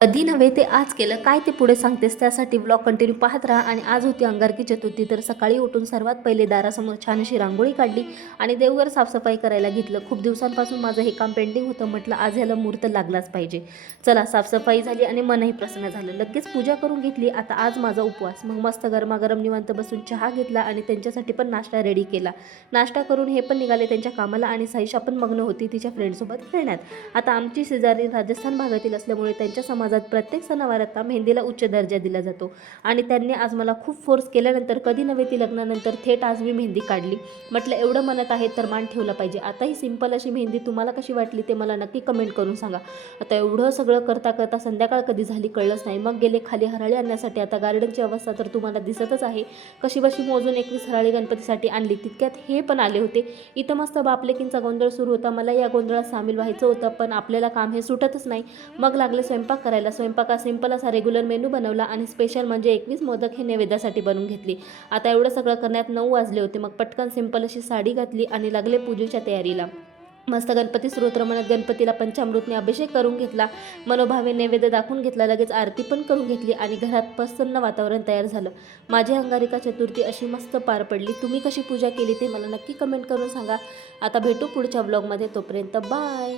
कधी नव्हे ते आज केलं काय ते पुढे सांगतेस, त्यासाठी ब्लॉग कंटिन्यू पाहत राहा. आणि आज होती अंगारकी चतुर्थी, तर सकाळी उठून सर्वात पहिले दारासमोर छान अशी रांगोळी काढली आणि देवघर साफसफाई करायला घेतलं. खूप दिवसांपासून माझं हे काम पेंडिंग होतं. म्हटलं आज ह्याला मुहूर्त लागलाच पाहिजे. चला, साफसफाई झाली आणि मनही प्रसन्न झालं. लगेच पूजा करून घेतली. आता आज माझा उपवास. मग मस्त गरमागरम निवांत बसून चहा घेतला आणि त्यांच्यासाठी पण नाश्ता रेडी केला. नाश्ता करून हे पण निघाले त्यांच्या कामाला आणि साईशा पण मग्न होती तिच्या फ्रेंडसोबत खेळण्यात. आता आमची शेजारी राजस्थान भागातील असल्यामुळे त्यांच्या समाजात प्रत्येक सणावारात मेहंदीला उच्च दर्जा दिला जातो आणि त्यांनी आज मला खूप फोर्स केल्यानंतर कधी नव्हे ती लग्नानंतर थेट आज मी मेहंदी काढली. म्हटलं एवढं म्हणत आहे तर मान ठेवला पाहिजे. आता ही सिंपल अशी मेहंदी तुम्हाला कशी वाटली ते मला नक्की कमेंट करून सांगा. आता एवढं सगळं करता करता संध्याकाळ कधी झाली कळलंच नाही. मग गेले खाली हराळी आणण्यासाठी. आता गार्डनची अवस्था तर तुम्हाला दिसतच आहे. कशी बशी मोजून 21 हराळी गणपतीसाठी आणली, तितक्यात हे पण आले होते. इथं मस्त बापलेकींचा गोंधळ सुरू होता. मला या गोंधळात सामील व्हायचं होतं, पण आपल्याला काम हे सुटतच नाही. मग लागले स्वयंपाक करायला. स्वयंपाकात सिंपल असा रेग्युलर मेनू बनवला आणि स्पेशल म्हणजे 21 मोदक हे नैवेद्यासाठी बनवून घेतली. आता एवढं सगळं करण्यात 9 वाजले होते. मग पटकन सिंपल अशी साडी घातली आणि लागले पूजेच्या तयारीला. मस्त गणपती स्तोत्र म्हणत गणपतीला पंचामृतने अभिषेक करून घेतला. मनोभावे नैवेद्य दाखवून घेतला. लगेच आरती पण करून घेतली आणि घरात प्रसन्न वातावरण तयार झालं. माझी अंगारिका चतुर्थी अशी मस्त पार पडली. तुम्ही कशी पूजा केली ते मला नक्की कमेंट करून सांगा. आता भेटू पुढच्या ब्लॉगमध्ये. तोपर्यंत बाय.